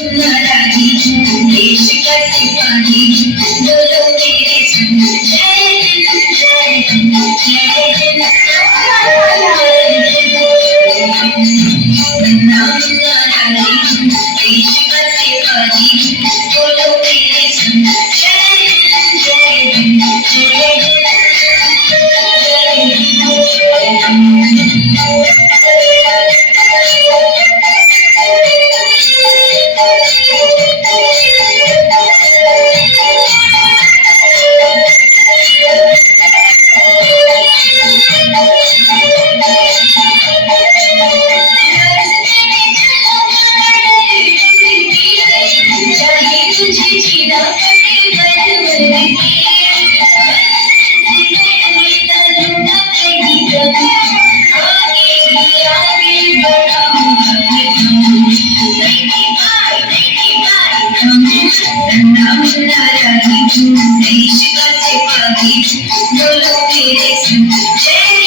नाराजी देश का सिपाही बोलो मेरे संग जय हिंद जय हिंद जय हिंद नाम नाराजी देश का सिपाही बोलो मेरे संग जय हिंद जय हिंद जय हिंद बोलो मेरे संग जय